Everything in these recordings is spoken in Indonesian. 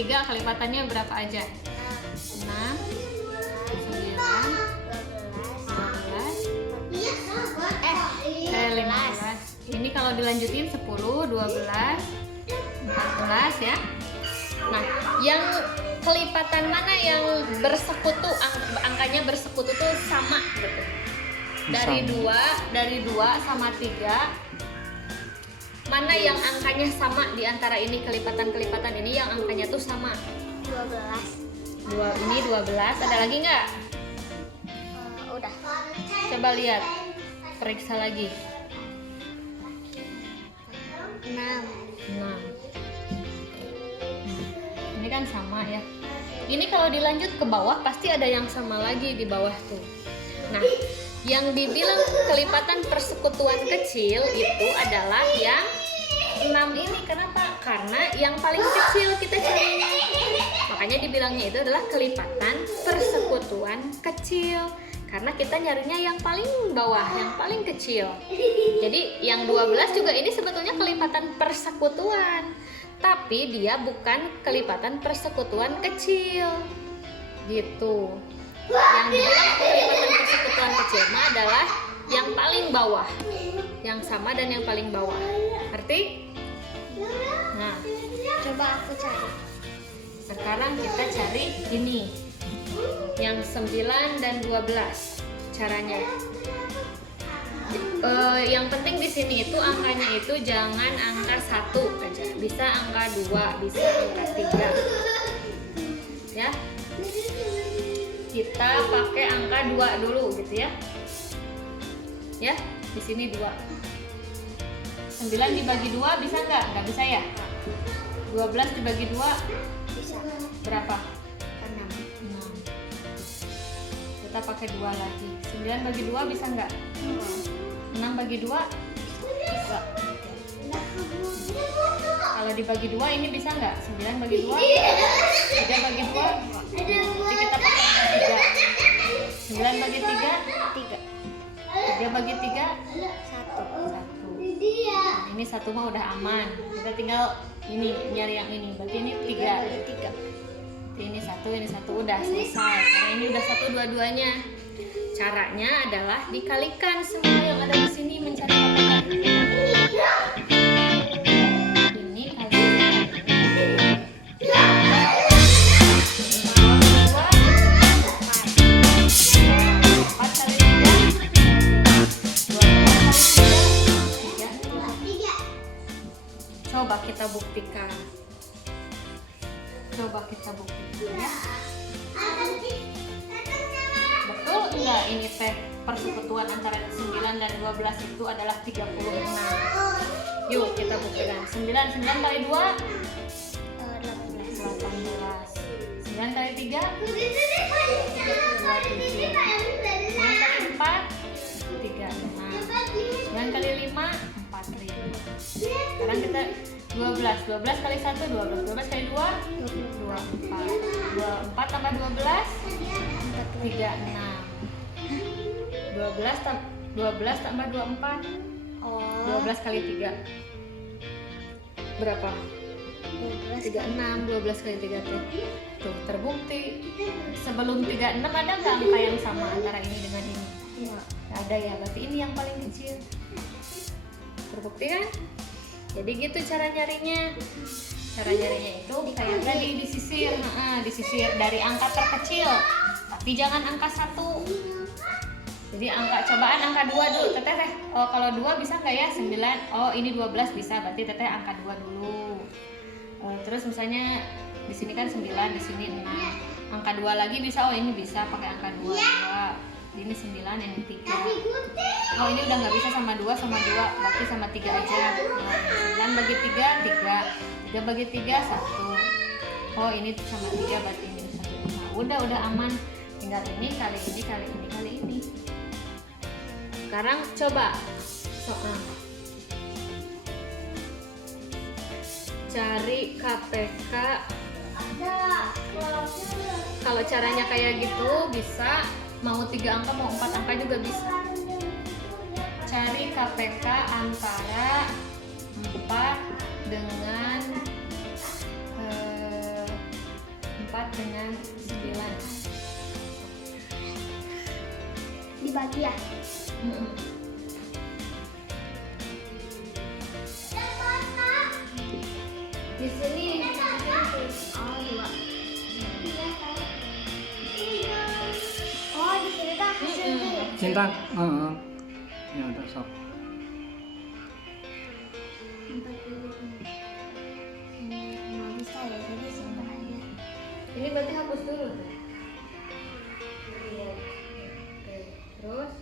3 kelipatannya berapa aja? 6, 9, 15. Ini kalau dilanjutin 10, 12, 14 ya. Nah, yang kelipatan mana yang bersekutu, angkanya bersekutu tuh sama gitu. Dari 2 sama 3, mana yang angkanya sama di antara ini, kelipatan-kelipatan ini yang angkanya tuh sama? 12. Ini 12, ada lagi nggak? Udah. Coba lihat, periksa lagi. 6. 6. Ini kan sama ya. Ini kalau dilanjut ke bawah pasti ada yang sama lagi di bawah tuh. Nah, yang dibilang kelipatan persekutuan kecil itu adalah yang 6 ini. Kenapa? Karena yang paling kecil kita cari. Makanya dibilangnya itu adalah kelipatan persekutuan kecil. Karena kita nyarinya yang paling bawah, yang paling kecil. Jadi yang 12 juga ini sebetulnya kelipatan persekutuan, tapi dia bukan kelipatan persekutuan kecil. Gitu. Yang dibilang kelipatan persekutuan kecil adalah yang paling bawah, yang sama dan yang paling bawah. Ngerti? Nah, Coba aku cari. sekarang kita cari ini. Yang 9 dan 12 caranya. Yang penting di sini itu angkanya itu jangan angka 1 aja. Bisa angka 2, bisa angka 3. Ya. Kita pakai angka 2 dulu gitu ya. Ya, di sini 2. 9 dibagi 2 bisa nggak? Nggak bisa ya? 12 dibagi 2 Bisa. berapa? 6. 6. Kita pakai 2 lagi. 9 bagi 2 bisa nggak? 6 bagi 2 bisa. Kalau dibagi 2 ini bisa nggak? 9 bagi 2, 3 bagi 2. Jadi kita pakai angka 3. 9 bagi 3, 3. 3 bagi 3, 1. 1. Nah, ini 1 mah udah aman. Kita tinggal ini nyari yang ini. Berarti ini 3. 3. Ini 1 udah selesai. Karena ini udah 1 dua-duanya. Caranya adalah dikalikan semua yang ada di sini mencari KPK. Ini kali 4 kali 3. Coba kita buktikan. Coba kita buktikan ya. Betul enggak ini teh persekutuan antara 9 dan 12 itu adalah 36. Yuk kita buktikan. 9 kali 2 18. 9 kali 3 27. 9 kali 4 36. 9 kali 5 45. Sekarang kita 12 kali 1 12 kali 2 24 tambah 12 36. 12 tambah 24 12 kali 3 berapa? 36. 12 kali 3 tuh terbukti. Sebelum 36 ada nggak angka yang sama antara ini dengan ini? Nggak ada ya, berarti ini yang paling kecil. Terbukti kan? Jadi gitu cara nyarinya. Cara nyarinya itu kayak tadi disisir, disisir dari angka terkecil, tapi jangan angka 1. Jadi cobaan angka 2 dulu. Teteh, oh kalau 2 bisa nggak ya? 9. Oh ini 12 bisa, berarti teteh angka 2 dulu. Terus misalnya di sini kan 9, di sini 6. Angka 2 lagi bisa. Oh ini bisa pakai angka 2. Ini 9, ini 3. Oh ini udah nggak bisa sama 2, berarti sama 3 aja. 9 bagi 3, 3 bagi 3, 1. Oh ini sama 3, berarti ini 1. Nah, udah aman. Tinggal ini kali ini kali ini kali ini. Sekarang coba soal cari KPK. Kalau caranya kayak gitu bisa, mau 3 angka mau 4 angka juga bisa. Cari KPK antara 4 dengan dengan 9. Dibagi ya. Di sini Oh, 2. Oh, di sini tuh hasilnya. Cinta, ya udah sok. 45. Nggak bisa ya, jadi simpan aja. ini berarti hapus dulu tuh. Iya. Oke. Terus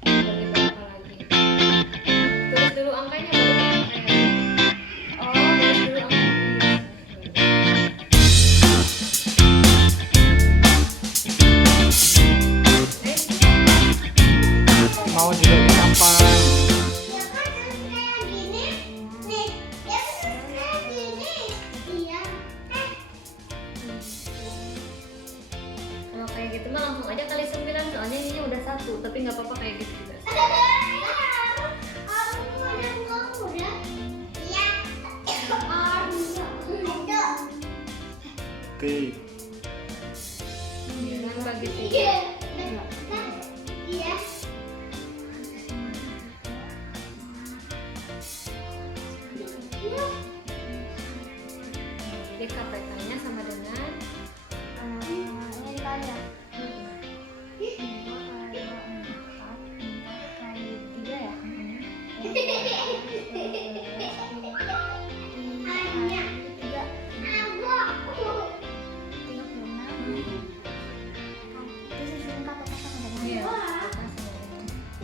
bagi berapa lagi? Tulis dulu angkanya baru angkanya. Oh, tulis dulu angkanya. Mau juga apa? Ya kan terus kayak gini. Nih, ya kan terus kayak gini. Iya. Kalau kayak gitu mah langsung aja kali 9, soalnya ini udah 1, tapi nggak apa-apa kayak gitu juga. Oke. 9 bagi 3. Jadi KPK-nya sama dengan iya.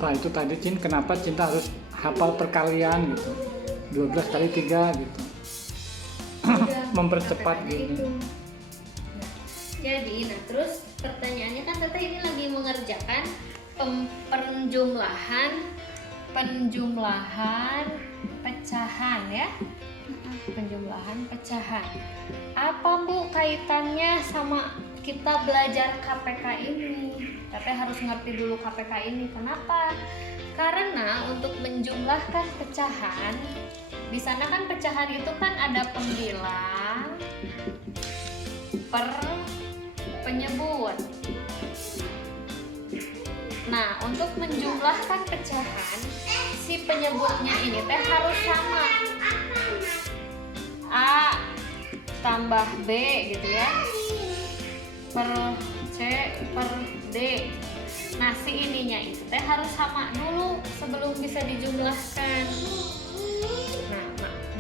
Nah itu tadi Cin, kenapa Cinta harus hafal perkalian gitu? 12 kali 3 gitu. Udah, Mempercepat KPK-nya gini. itu. Nah, jadi, terus pertanyaannya kan Teteh ini lagi mengerjakan penjumlahan pecahan ya. Penjumlahan pecahan. Apa Bu kaitannya sama kita belajar KPK ini? Teteh harus ngerti dulu KPK ini. Kenapa? Karena untuk menjumlahkan pecahan, di sana kan pecahan itu kan ada pembilang per penyebut. Nah, untuk menjumlahkan pecahan, si penyebutnya ini teh harus sama. A tambah B gitu ya. Per C per D. Nah, si ininya itu teh harus sama dulu sebelum bisa dijumlahkan. Nah,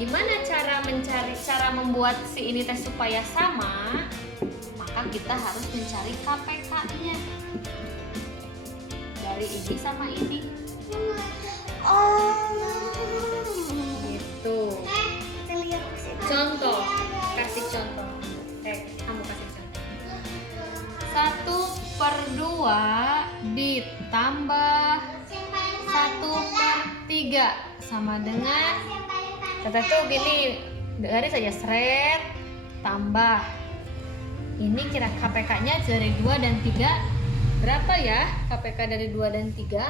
gimana cara membuat si ini teh supaya sama? Maka kita harus mencari KPK-nya. Dari ini sama ini. Gitu. Contoh, kasih contoh. Kamu kasih contoh. 1/2 ditambah 1/3 sama dengan, Teteh tuh gini, garis saja seret tambah. Ini kira KPK-nya dari 2 dan 3 berapa ya? KPK dari 2 dan 3?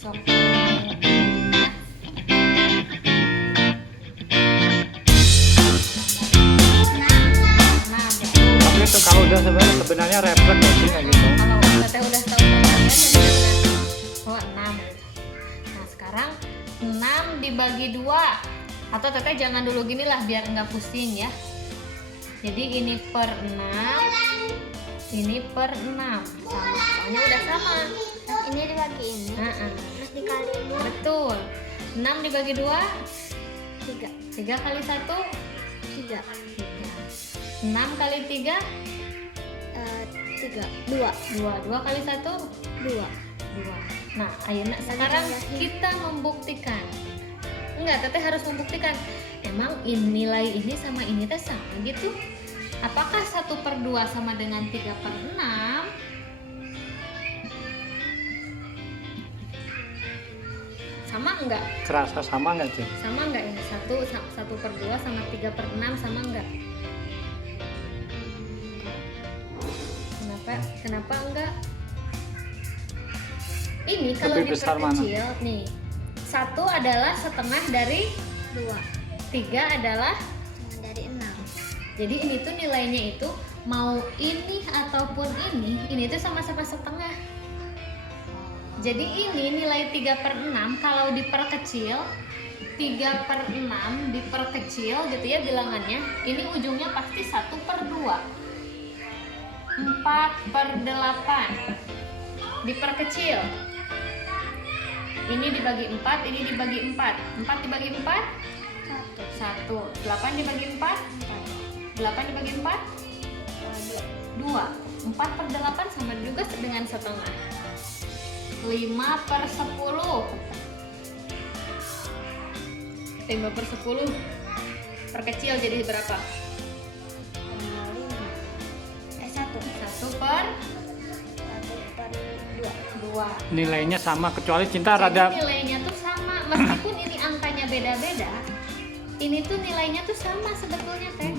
Sok. Tapi itu kalau udah sebenarnya refleks sih kayak gitu. Kalau Teteh udah tahu pertanyaannya, oh 6. Nah sekarang 6 dibagi 2. Atau Teteh jangan dulu gini lah biar nggak pusing ya. Jadi ini per 6, ini per 6 sama, soalnya udah sama. Ini dibagi ini. Terus dikali ini. Betul. 6 dibagi 2, 3. 3 kali 1, 3. 6 kali 3, 3. 2. 2 kali 1, 2. 2. Nah, ayo sekarang kita membuktikan. Enggak, Teteh harus membuktikan. Emang nilai ini sama ini teh sama gitu? Apakah 1/2 sama dengan 3/6? Sama enggak? Kerasa sama nggak Cin? Sama enggak ini? 1/2 sama 3/6 sama enggak? Kenapa enggak? Ini kalau Lebih besar diperkecil nih, 1 adalah setengah dari 2. 3 adalah Dari 6. Jadi ini tuh nilainya itu mau ini ataupun ini tuh sama-sama setengah. Jadi ini nilai 3/6 kalau diperkecil, 3/6 diperkecil gitu ya bilangannya, ini ujungnya pasti 1/2. 4/8 diperkecil. Ini dibagi 4, ini dibagi 4. 4 dibagi 4? 1. 8 dibagi 4? 8 dibagi 4? 2. 4/8 sama juga dengan setengah. 5/10. 5/10 perkecil jadi berapa? 1/2. Nilainya sama kecuali Cinta Jadi rada nilainya tuh sama meskipun ini angkanya beda-beda. Ini tuh nilainya tuh sama sebetulnya teh.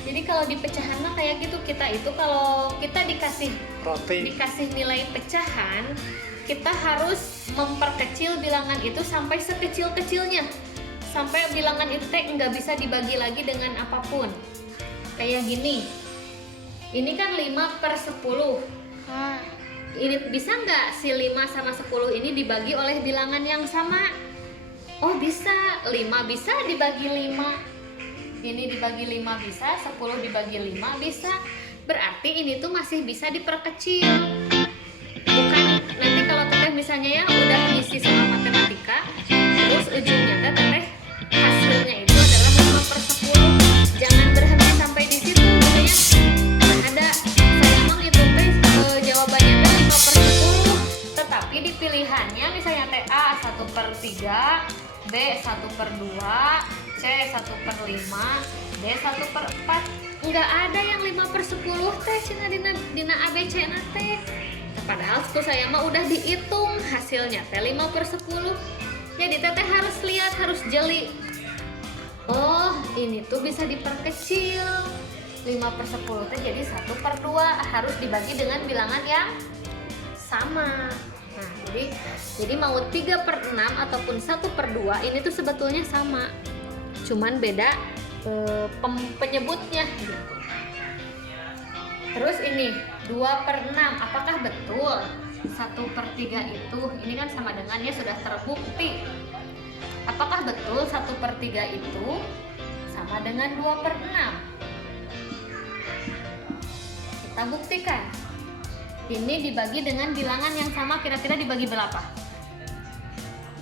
Jadi kalau di pecahan mah kayak gitu, kita itu kalau kita dikasih roti. nilai pecahan, kita harus memperkecil bilangan itu sampai sekecil-kecilnya, sampai bilangan itu teh nggak bisa dibagi lagi dengan apapun. Kayak gini, ini kan 5/10. Ini bisa nggak si 5 sama 10 ini dibagi oleh bilangan yang sama? Oh bisa, 5 bisa dibagi 5. Ini dibagi 5 bisa, 10 dibagi 5 bisa. Berarti ini tuh masih bisa diperkecil. Bukan nanti kalau teteh misalnya ya udah ngisi soal matematika, terus ujungnya teteh hasilnya itu adalah 5/10. Jangan berhenti sampai di situ gitu ya. Nah, ada saya emang itu teh jawabannya teh 5/10, tetapi di pilihannya misalnya teh A 1/3, B 1/2, C 1/5, D 1/4. Nggak ada yang 5/10 teh cina dina ABC na teh. Padahal school saya mah udah dihitung hasilnya teh 5/10. Jadi teteh harus lihat, harus jeli. Oh, ini tuh bisa diperkecil. 5/10 teh jadi 1/2 harus dibagi dengan bilangan yang sama. Nah, jadi mau 3/6 ataupun 1/2 ini tuh sebetulnya sama. Cuman beda penyebutnya gitu. Terus ini 2/6, apakah betul 1/3 itu ini kan sama dengannya sudah terbukti. Apakah betul 1/3 itu sama dengan 2/6? Kita buktikan. Ini dibagi dengan bilangan yang sama, kira-kira dibagi berapa?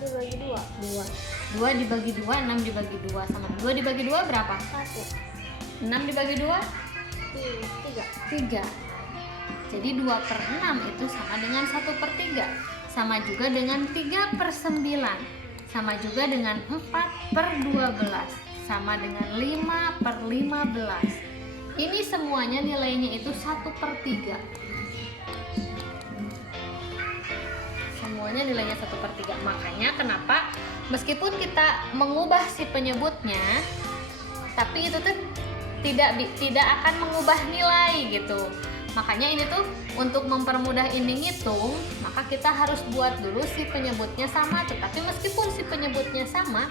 Dibagi 2. 2 dibagi 2, 6 dibagi 2 sama 2 dibagi 2 berapa? 1. 6 dibagi 2? 3. 3. Jadi 2/6 itu sama dengan 1/3. Sama juga dengan 3/9. Sama juga dengan 4/12. Sama dengan 5/15. Ini semuanya nilainya itu 1/3. Semuanya nilainya 1/3. Makanya kenapa meskipun kita mengubah si penyebutnya, tapi itu tuh tidak akan mengubah nilai gitu. Makanya ini tuh untuk mempermudah ini ngitung, maka kita harus buat dulu si penyebutnya sama. Tetapi meskipun si penyebutnya sama,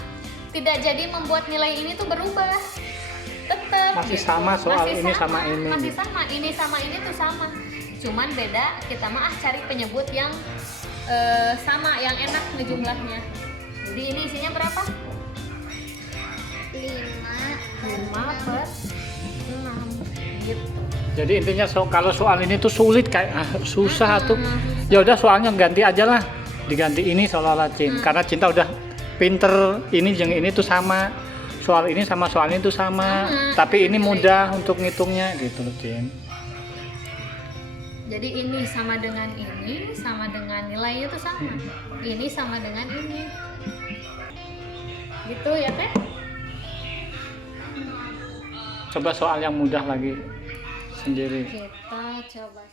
tidak jadi membuat nilai ini tuh berubah. Tetap Masih gitu. sama soal Masih ini sama ini. Masih sama, ini sama ini tuh sama. Cuman beda, kita mah cari penyebut yang sama, yang enak ngejumlahnya. Jadi ini isinya berapa? 5/6 gitu. Jadi intinya kalau soal ini tuh sulit kayak susah tuh. Ya udah soalnya ganti aja lah. Diganti ini seolah-olah Cin. Karena Cinta udah pinter ini jeung ini tuh sama. Soal ini sama soal ini tuh sama. Tapi ini mudah untuk ngitungnya gitu loh Cin. Jadi ini sama dengan ini, sama dengan nilainya tuh sama. Ini sama dengan ini. Gitu ya teh? Coba soal yang mudah lagi sendiri. Kita coba